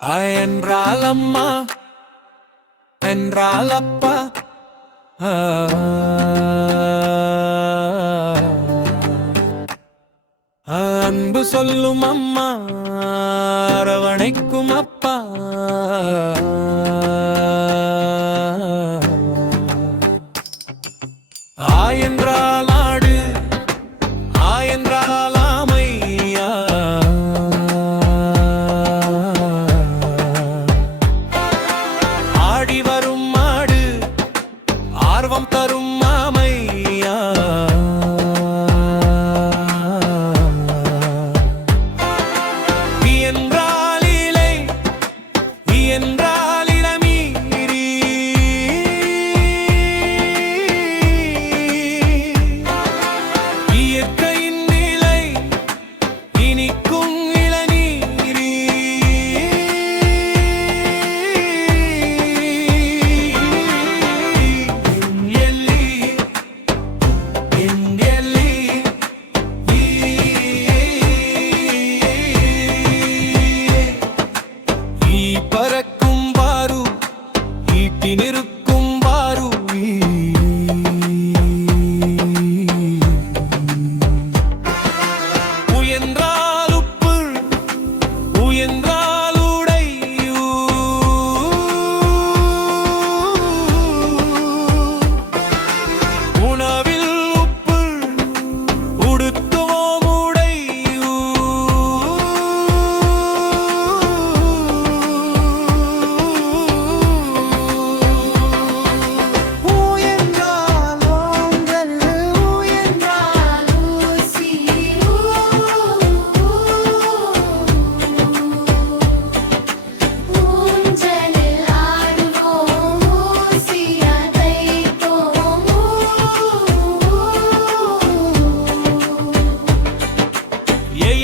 என்றால் அம்மா என்றால் அப்பா அன்பு சொல்லும் அம்மா அரவணைக்கும் அப்பா என்றால் ஆடு என்றால் ஆமையா ஆடி வரும் மாடு ஆர்வம் தரும் மாமையா என்றால் இலை என்றால் இளமீரி இயற்கையின் நிலை இனிக்கும் இளநீரி எல்லி எல்லி பறக்கும் பாரு ஈட்டினிருக்கும் பாரு உயர்ந்தால் உப்பு உயர்ந்தால் உடை உணவில் உப்பு உடுத்துவோம் உடை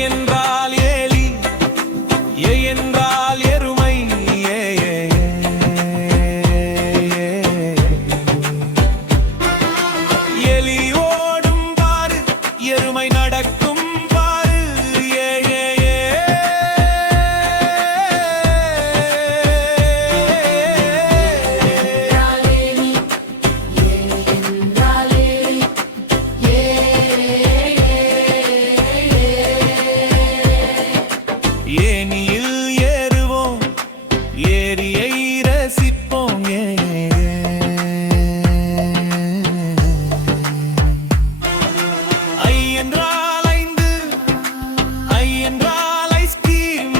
என்றால் ஏலி என்றால் எருமை எலி ஓடும் பாரு எருமை நடக்கும் பாரு ஏனியில் ஏறுவோம் ஏரியை ரசிப்போம் ஐ என்றால் ஐந்து ஐ என்றால் ஐஸ்கிரீம்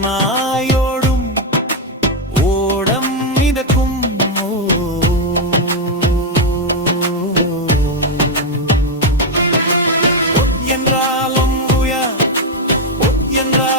நாயோடும் ஓடம் மிதக்கும் என்றாலும் என்றால்